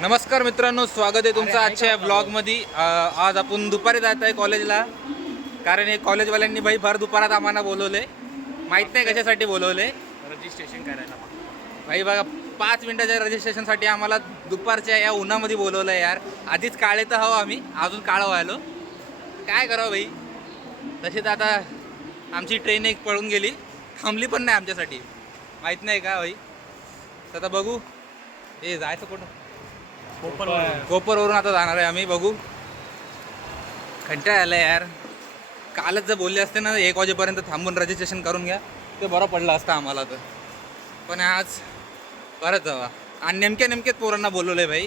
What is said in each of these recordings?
नमस्कार मित्रांनो, स्वागत आहे तुमचं आजच्या ब्लॉगमध्ये. आज आपण दुपारी जात आहे कॉलेजला, कारण हे कॉलेजवाल्यांनी भाई भर दुपारात आम्हाला बोलवले. माहीत नाही कशासाठी बोलवले. रजिस्ट्रेशन करायला भाई बघा, 5 मिनिटाच्या रजिस्ट्रेशनसाठी आम्हाला दुपारच्या या उन्हामध्ये बोलवलं आहे यार. आधीच काळे तर हवं, आम्ही अजून काळं व्हायलो. काय करावं भाई. तसेच आता आमची ट्रेन एक पळून गेली, थांबली पण नाही आमच्यासाठी. माहीत नाही का भाई. तर आता बघू. ए जायचं कुठं? कोपरवरून आता जाणार आहे आम्ही. बघू. कंटाळा आला यार. कालच जर बोलले असते ना 1 वाजेपर्यंत थांबून रजिस्ट्रेशन करून घ्या, ते बरं पडलं असतं आम्हाला. तर पण आज परत जावा. आणि नेमकेच पोरांना बोलवलं आहे भाई.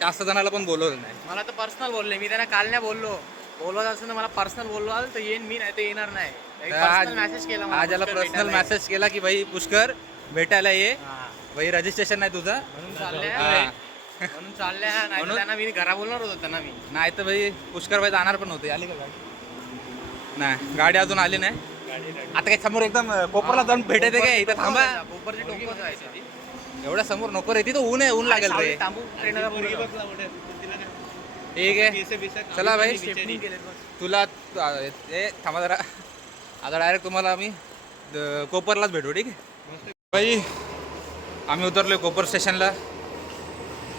जास्त जणाला पण बोलवलं नाही. मला तर पर्सनल बोलले. मी त्यांना काल नाही बोलवत असं ना, मला पर्सनल बोललो तर येईन मी, नाही तर येणार नाही. मेसेज केला आज याला पर्सनल मेसेज केला की भाई पुष्कर भेटायला ये भाई, रजिस्ट्रेशन नाही तुझं म्हणून चालले म्हणून त्यांना मी घरा बोलणार होतो त्यांना. मी नाही तर भाई पुष्कर भाई जाणार पण होते. आली का गाडी? नाही, गाडी अजून आली नाही. आता काय समोर एकदम कोपरला जाऊन भेटायचं काय? इथं थांबा. कोपरची टोकं जायचं. एवढ्या समोर नको रे, तिथं ऊन आहे, ऊन लागेल रे. ठीक आहे, चला भाई. तुला थांबा जरा. आता डायरेक्ट तुम्हाला आम्ही कोपरलाच भेटू. ठीक आहे भाई. आम्ही उतरलो कोपर स्टेशनला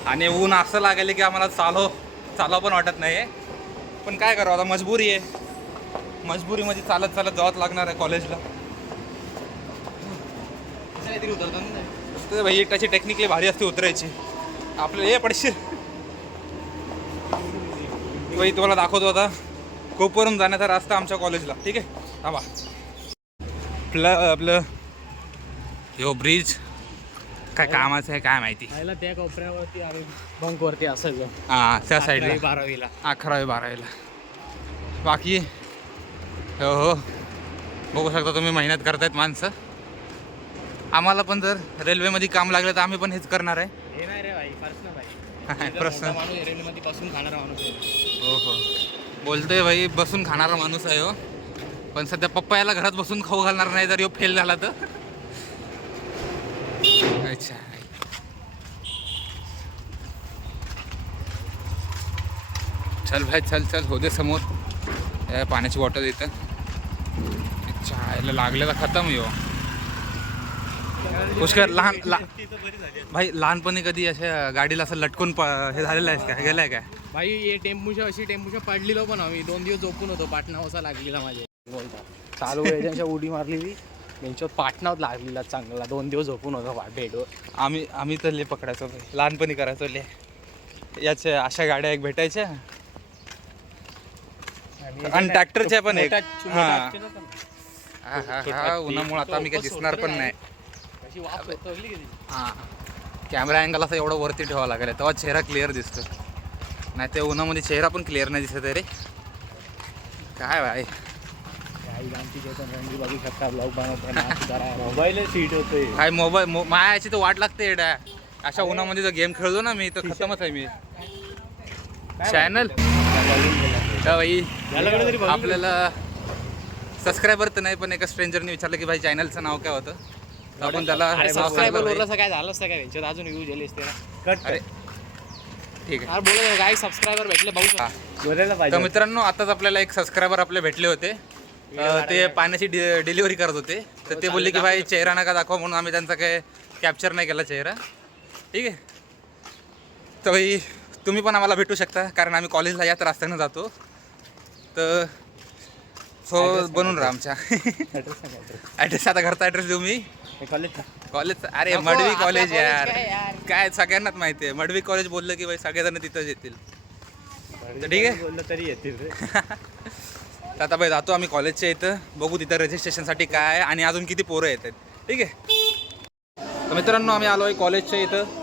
आणि ऊन असं लागेल की आम्हाला चालव पण वाटत नाही. पण काय करावं आता, मजबुरी आहे. मजबुरीमध्ये चालत जावंच लागणार आहे कॉलेजला. तर भाई त्याची टेक्निकली भारी असते उतरायची. आपल्याला हे पडशील भाई. तुम्हाला दाखवतो आता कोपवरून जाण्याचा रस्ता आमच्या कॉलेजला. ठीक आहे, थांबा. आपलं ह्यो ब्रिज काय कामाचं आहे काय माहिती. त्या कोपऱ्यावरती आम्ही बंकवरती असायचो. हां, त्या साईडला 12वीला 11वी 12वीला. बाकी हो बघू शकता तुम्ही, मेहनत करतायत माणसं. आम्हाला पण जर रेल्वेमध्ये काम लागलं तर आम्ही पण हेच करणार आहे. हे नाही रे भाई, पर्सनल आहे. प्रश्न माणूस रेल्वेमध्ये बसून खाणारा माणूस आहे. हो बोलतोय भाई, बसून खाणारा माणूस आहे हो. पण सध्या पप्पा याला घरात बसून खाऊ घालणार नाही जर ह्यो फेल झाला तर. अच्छा, चल भाई, चल हो दे समोर. पाण्याची बॉटल इथं. अच्छा, याला लागलेला खतम येऊ. पुष्कर भाई, लहानपणी कधी अशा गाडीला असं लटकून हे झालेलं आहे का? गेलाय काय भाई? हे टेम्पूच्या पडलेलो पण आम्ही 2 दिवस झोपून होतो. पाटणाव असा लागलेला माझे बोलतात. चालू एजंटच्या उडी मारलेली, त्यांच्यावर पाटणावर लागलेला चांगला. 2 दिवस झोपून होतो बेडवर. आम्ही तर ले पकडायचो भाई, लहानपणी करायचो ले. याच्या अशा गाड्या एक भेटायच्या आणि ट्रॅक्टरच्या पण एक. हा, उन्हामुळे आता आम्ही काही दिसणार पण नाही. हां, कॅमेरा अँगल असं एवढं वरती ठेवावं लागेल तेव्हा चेहरा क्लिअर दिसतो. नाही ते उन्हामध्ये चेहरा पण क्लिअर नाही दिसत रे. काय भाई. काय मोबाईल माया याची तर वाट लागते एडा. अशा उन्हामध्ये जर गेम खेळतो ना मी तर खतमच आहे मी. चॅनल भाई आपल्याला सबस्क्रायबर तर नाही, पण एका स्ट्रेंजरने विचारलं की भाई चॅनलचं नाव काय होतं, तर आपण त्याला सबस्क्रायबर काय झालं असतं काय त्यांच्यात, अजून यूज झाली असते ना. अरे ठीक आहे, बोलत काय सबस्क्रायबर भेटले भाऊ. तर मित्रांनो, आताच आपल्याला एक सबस्क्रायबर आपले भेटले होते. ते पाण्याची डिलिव्हरी करत होते. तर ते बोलले की भाई चेहरा नका दाखवा, म्हणून आम्ही त्यांचा काय कॅप्चर नाही केला चेहरा. ठीक आहे, तर भाई तुम्ही पण आम्हाला भेटू शकता, कारण आम्ही कॉलेजला याच रस्त्यानं जातो. तर सो बनून राहा आमच्या. ॲड्रेस आता घरचा ॲड्रेस देऊ मी. कॉलेज अरे मडवी कॉलेज यार, काय सगळ्यांनाच माहिती आहे. मडवी कॉलेज बोललं की भाई सगळेजण तिथंच येतील. तर ठीक आहे, बोललं तरी येतील. तर आता भाई जातो आम्ही कॉलेजच्या इथं. बघू तिथं रजिस्ट्रेशनसाठी काय आहे आणि अजून किती पोरं येतात. ठीक आहे, तर मित्रांनो आम्ही आलो आहे कॉलेजच्या इथं.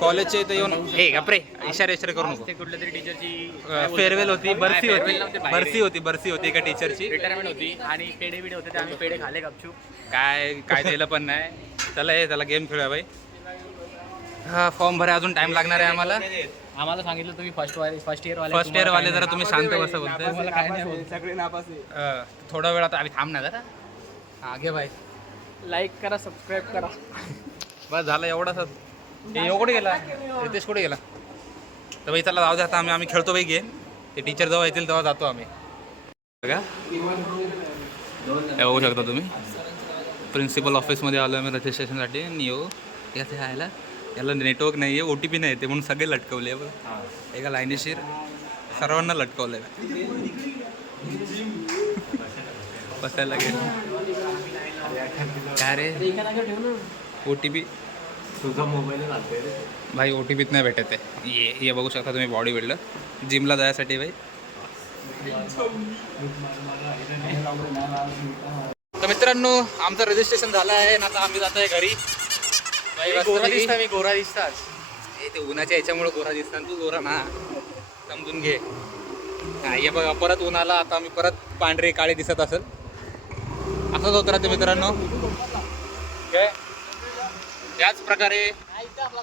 कॉलेजच्या इथं येऊन हे गप्रे इशारे करू नको. कुठल्या तरी टीचरची फेअरवेल होती, बरसी होती एका टीचरची. रिटायरमेंट होती आणि पेढे बिडे होते, ते आम्ही पेढे खाले गपचूप. काय दिलं पण नाही. त्याला गेम खेळूया भाई. हा, फॉर्म भराय अजून टाइम लागणार आहे आम्हाला. सांगितलं तुम्ही फर्स्ट इयर वाले जरा तुम्ही शांत बसा बोलतोय. काय नाही सगळे नापास. थोडा वेळ आता आम्ही थांबणार जरा. हा घे भाई, लाईक करा, सबस्क्राईब करा. बस झालं एवढाच. कुठे गेला रितेश? कुठे गेला? तर बाई चला जाऊ दे, आता आम्ही खेळतो बाई गेम. ते टीचर जेव्हा येतील तेव्हा जातो आम्ही. बघा हे बघू शकता तुम्ही, प्रिन्सिपल ऑफिसमध्ये आलो आम्ही रजिस्ट्रेशनसाठी. नियो याचे यायला याला नेटवर्क नाही आहे, OTP नाही ते म्हणून सगळे लटकवले आहे बघा. एका लाईनीशीर सर्वांना लटकवलं आहे. बसायला लागेल काय रे OTP तुझा मोबाईल भाई OTPत नाही भेटत आहे. ये बघू शकता तुम्ही बॉडी बिल्डर जिमला जायसाठी भाई. तर मित्रांनो आमचं रजिस्ट्रेशन झालं आहे आणि आता आम्ही जातोय घरी. मी गोरा दिसतात. ते उन्हाच्या याच्यामुळे गोरा दिसतात, तू गोरा ना समजून घे. हे बघा परत उन्हाला आता आम्ही परत पांढरे काळे दिसत असेल. असंच होत राहते मित्रांनो. काय त्याच प्रकारे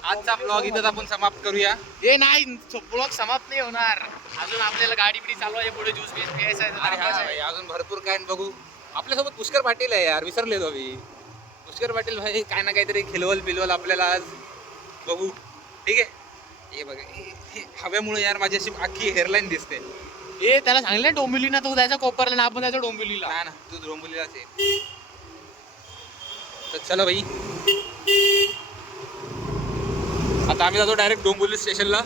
आजचा ब्लॉग इथंच आपण समाप्त करूया. हे नाही ब्लॉग समाप्त नाही होणार अजून. आपल्याला गाडी बिडी चालवायची, पुढे ज्यूस बीस प्यायचा आहे. अजून भरपूर काय बघू. आपल्यासोबत पुष्कर पाटील आहे यार, विसरले तो मी. पुष्कर पाटील भाई काय ना काहीतरी खिलवल पिलवल आपल्याला आज बघू. ठीक आहे. हे बघ हे हव्यामुळे यार माझी अशी अख्खी हेअरलाईन दिसते. ए त्याला सांगितलं डोंबिवलीना, तो जायचा कोपरला ना, आपण जायचं डोंबिवलीला. ना तू डोंबिवलीलाच आहे. तर चला भाई आता आम्ही जातो डायरेक्ट डोंबिवली स्टेशनला.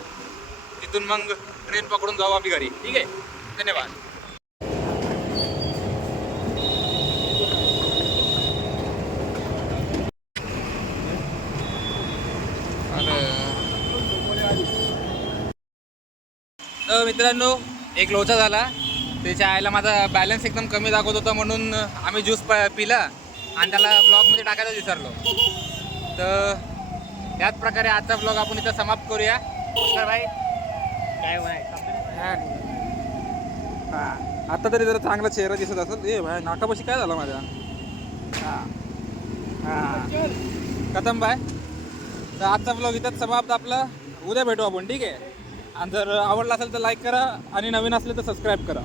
तिथून मग ट्रेन पकडून जाऊ आम्ही घरी. ठीक आहे. धन्यवाद. तर मित्रांनो एक लोचा झाला. त्याच्या आईला माझा बॅलन्स एकदम कमी दाखवत होता म्हणून आम्ही ज्यूस पिला आणि त्याला ब्लॉगमध्ये टाकायला विसरलो. तर त्याच प्रकारे आजचा ब्लॉग आपण इथं समाप्त करूया. भाई काय आता तरी जरा चांगला चेहरा दिसत असेल. ए भाई नाकापाशी काय झालं माझ्या. कथम बाय. तर आजचा ब्लॉग इथंच समाप्त आपला. उद्या भेटू आपण. ठीक आहे. आणि जर आवडला असेल तर लाईक करा आणि नवीन असले तर सबस्क्राईब करा.